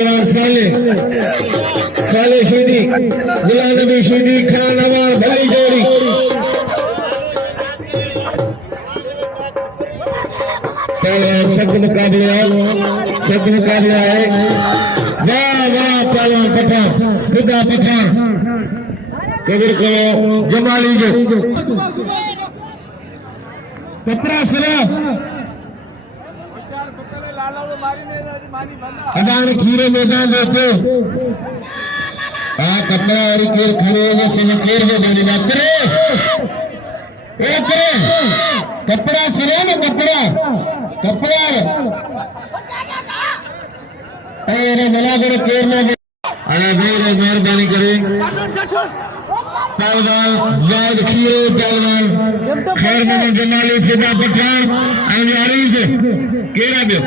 साले शीदी गुलाम नबी शीदी खान नवाज भली जोड़ी पहलवान शब्द मुकाबला है वाह वाह पहलवान पठान खुदा पठान कबीर को जमाली जो कपड़ा सरा अदान खीरे मैदान देते कपड़ा और खेल खड़े होने से खेल में देने बात करे कपड़ा सिरे ना कपड़ा अरे मला करे खेल में अरे मेहरबानी करे पहलवान जायद खीरे पहलवान खैर में जमाली फिदा पठान अंजारी से केरा बे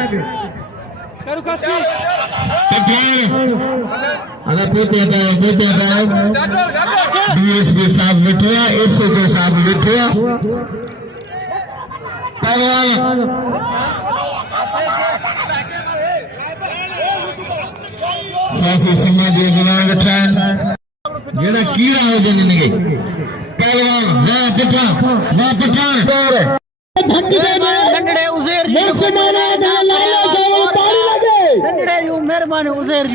अगर पूछते हैं डीएसपी साहब बैठे 100 के साहब बैठे सासी समाज जनाब बैठा जेड़ा कीड़ा हो गए निगे पहलवान ना पठान डंडड़े उजेर मेहरबानी उजेर